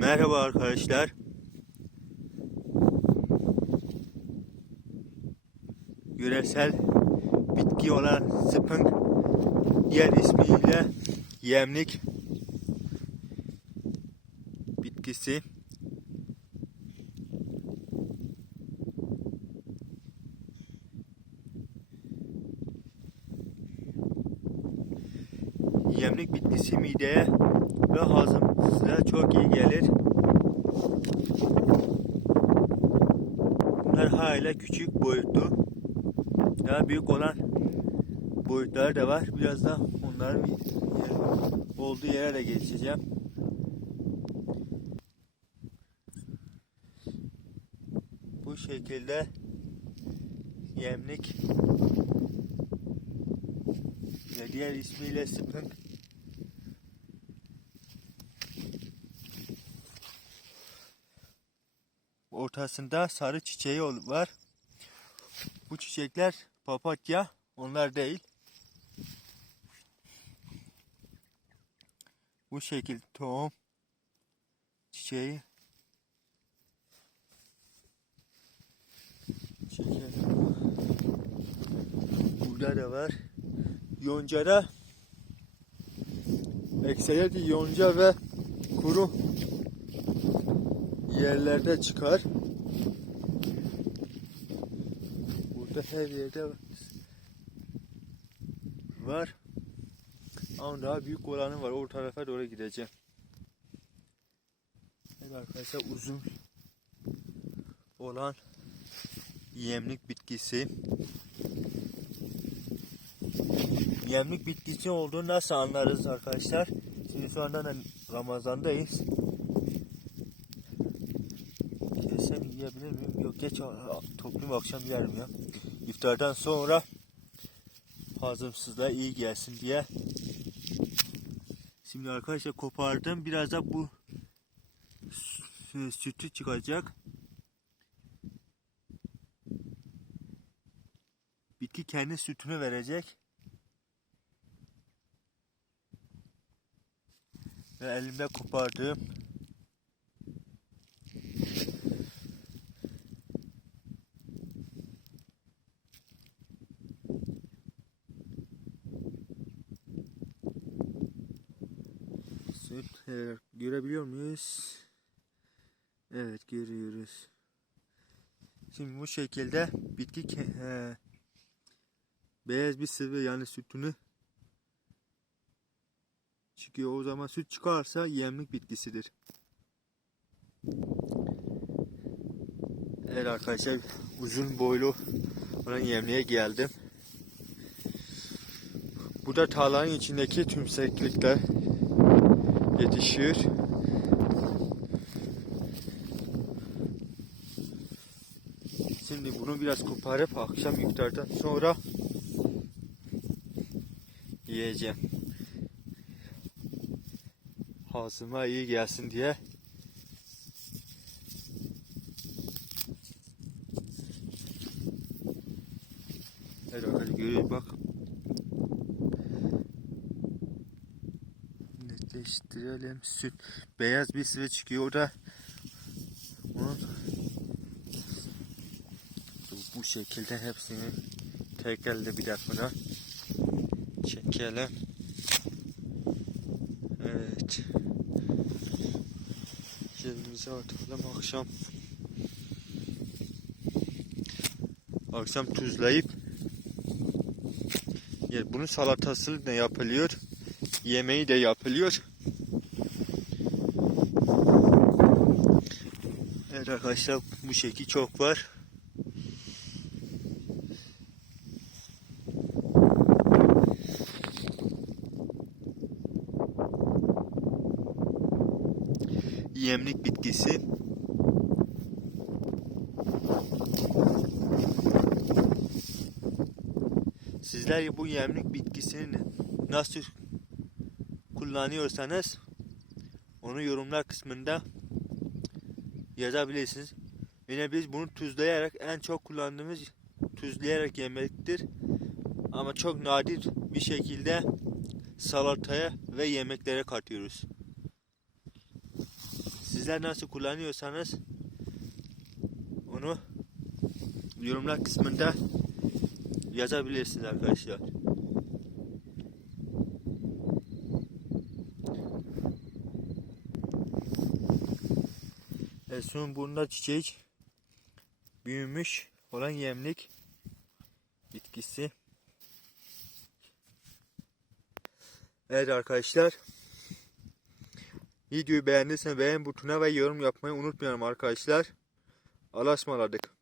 Merhaba arkadaşlar. Yöresel bitki olan sıpın diğer ismiyle yemlik bitkisi. Yemlik bitkisi mideye ve hazımsıza çok iyi gelir. Bunlar hala küçük boyutlu. Daha büyük olan boyutları da var. Biraz da onların olduğu yere de geçeceğim. Bu şekilde yemlik ve diğer ismiyle sıpın ortasında sarı çiçeği var. Bu çiçekler papatya, onlar değil. Bu şekil tohum çiçeği. Çekelim. Burada da var. Yoncada ekseriyet yonca ve kuru yerlerde çıkar. Burada her yerde var. Ama daha büyük olanı var. O tarafa doğru gideceğim. Evet arkadaşlar uzun olan yemlik bitkisi. Yemlik bitkisi olduğunu nasıl anlarız arkadaşlar? Şimdi şu anda da Ramazan'dayız. Kesem yiyebilir miyim? Yok geç toplayayım akşam yerim ya. İftardan sonra hazımsızlığa iyi gelsin diye. Şimdi arkadaşlar kopardım. Biraz da bu sü- sütü çıkacak. Bitki kendi sütünü verecek. Ve elimde kopardığım süt evet, görebiliyor muyuz? Evet görüyoruz. Şimdi bu şekilde bitki he, beyaz bir sıvı yani sütünü çıkıyor. O zaman süt çıkarsa yemlik bitkisidir. Evet arkadaşlar uzun boylu olan yemliğe geldim. Burada tarlanın içindeki tümseklikler yetişiyor. Şimdi bunu biraz koparıp akşam iftardan sonra yiyeceğim. Ağzıma iyi gelsin diye. Arkadaşlar görüyoruz bak. Netleştirelim. Süt. Beyaz bir sıvı çıkıyor. O da onun bu şekilde hepsini tek elde bir defa çekelim. Evet. Yerimize atalım akşam. Akşam tuzlayıp ya bunun salatası da yapılıyor. Yemeği de yapılıyor. Evet arkadaşlar bu şekil çok var. Yemlik bitkisi. Sizler bu yemlik bitkisini nasıl kullanıyorsanız onu yorumlar kısmında yazabilirsiniz. Yine biz bunu tuzlayarak en çok kullandığımız tuzlayarak yemektir. Ama çok nadir bir şekilde salataya ve yemeklere katıyoruz. Sizler nasıl kullanıyorsanız onu yorumlar kısmında yazabilirsiniz arkadaşlar. Esun burnunda çiçek büyümüş olan yemlik bitkisi. Evet arkadaşlar. Videoyu beğendiyseniz beğen butonuna ve yorum yapmayı unutmayalım arkadaşlar. Allah'a ısmarladık.